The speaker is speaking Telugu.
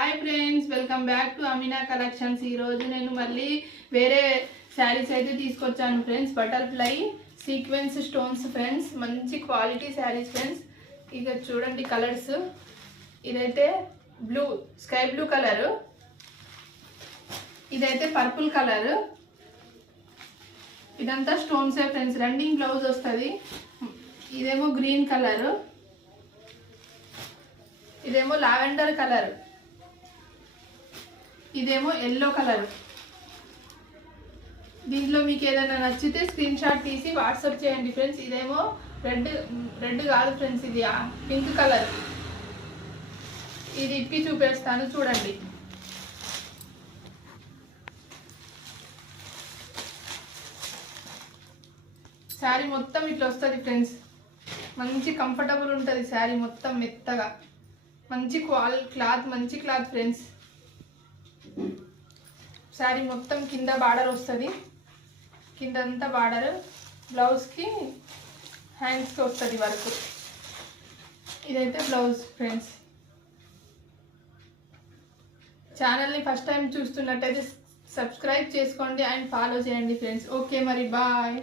Hi friends, welcome back to Amina collections. ఈరోజు నేను మళ్ళీ వేరే శారీస్ అయితే తీసుకొచ్చాను friends. Butterfly sequence stones friends, మంచి క్వాలిటీ శారీస్ ఫ్రెండ్స్. ఇక చూడండి కలర్స్. ఇదైతే బ్లూ, స్కై బ్లూ కలరు, ఇదైతే పర్పుల్ కలరు. ఇదంతా స్టోన్సే ఫ్రెండ్స్. రన్నింగ్ బ్లౌజ్ వస్తుంది. ఇదేమో గ్రీన్ కలరు, ఇదేమో లావెండర్ కలర్, ఇదేమో ఎల్లో కలర్. దీంట్లో మీకు ఏదైనా నచ్చితే స్క్రీన్ షాట్ తీసి వాట్సాప్ చేయండి ఫ్రెండ్స్. ఇదేమో రెడ్ కాదు ఫ్రెండ్స్, ఇది పింక్ కలర్. ఇది ఇప్పి చూపిస్తాను చూడండి. శారీ మొత్తం ఇట్లా వస్తుంది ఫ్రెండ్స్. మంచి కంఫర్టబుల్ ఉంటుంది శారీ మొత్తం, మెత్తగా. మంచి క్లాత్, మంచి క్లాత్ ఫ్రెండ్స్. శారీ మొత్తం కింద బార్డర్ వస్తుంది, కింద అంతా బార్డర్. బ్లౌజ్కి హ్యాండ్స్కి వస్తుంది వర్క్. ఇదైతే బ్లౌజ్ ఫ్రెండ్స్. ఛానల్ని ఫస్ట్ టైం చూస్తున్నట్టయితే సబ్స్క్రైబ్ చేసుకోండి అండ్ ఫాలో చేయండి ఫ్రెండ్స్. ఓకే మరి, బాయ్.